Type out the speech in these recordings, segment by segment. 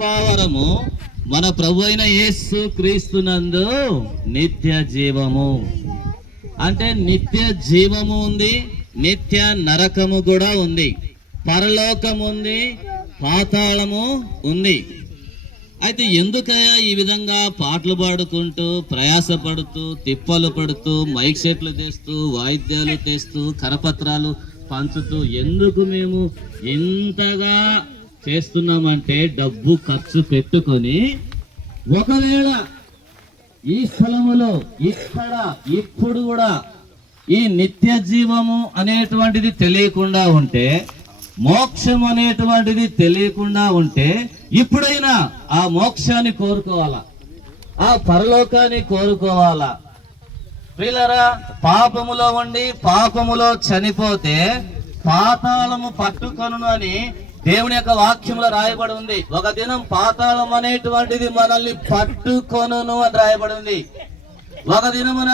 కృపావరము మన ప్రభు అయిన యేసు క్రీస్తునందు నిత్య జీవము. అంటే నిత్య జీవము ఉంది, నిత్య నరకము కూడా ఉంది, పరలోకము ఉంది, పాతాళము ఉంది. అయితే ఎందుకయ్యా ఈ విధంగా పాటలు పాడుకుంటూ ప్రయాసపడుతూ తిప్పలు పడుతూ మైక్ సెట్లు తెస్తూ వాయిద్యాలు తెస్తూ కరపత్రాలు పంచుతూ ఎందుకు మేము ఇంతగా చేస్తున్నామంటే డబ్బు ఖర్చు పెట్టుకొని ఒకవేళ ఈ స్థలములో ఇక్కడ ఇప్పుడు కూడా ఈ నిత్య జీవము అనేటువంటిది తెలియకుండా ఉంటే, మోక్షం అనేటువంటిది తెలియకుండా ఉంటే ఇప్పుడైనా ఆ మోక్షాన్ని కోరుకోవాలా, ఆ పరలోకాన్ని కోరుకోవాలా. ప్రియులారా, పాపములో ఉండి పాపములో చనిపోతే పాతాళము పట్టుకొను అని దేవుని యొక్క వాక్యంలో రాయబడి ఉంది. ఒక దినం పాతాళం అనేటువంటిది మనల్ని పట్టుకొనును అని రాయబడి ఉంది. ఒక దినమున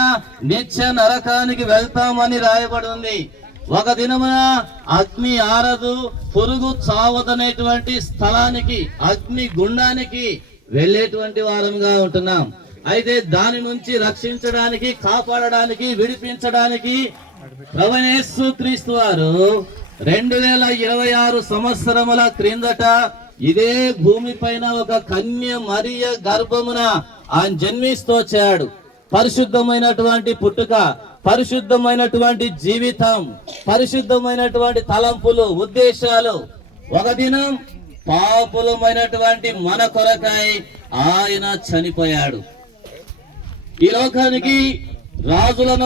నిత్య నరకానికి వెళ్తామని రాయబడి ఉంది. ఒక దినమున అగ్ని ఆరదు, పురుగు చావదనేటువంటి స్థలానికి, అగ్ని గుండానికి వెళ్ళేటువంటి వారంగా ఉంటున్నాం. అయితే దాని నుంచి రక్షించడానికి, కాపాడడానికి, విడిపించడానికి ప్రభువైన యేసు క్రీస్తు వారు 2026 సంవత్సరముల క్రిందట ఇదే భూమి పైన ఒక కన్య మరియ గర్భమున ఆయన జన్మిస్తోచాడు. పరిశుద్ధమైనటువంటి పుట్టుక, పరిశుద్ధమైనటువంటి జీవితం, పరిశుద్ధమైనటువంటి తలంపులు, ఉద్దేశాలు. ఒక దినం పాపులమైనటువంటి మన కొరకై ఆయన చనిపోయాడు. ఈ లోకానికి రాజులను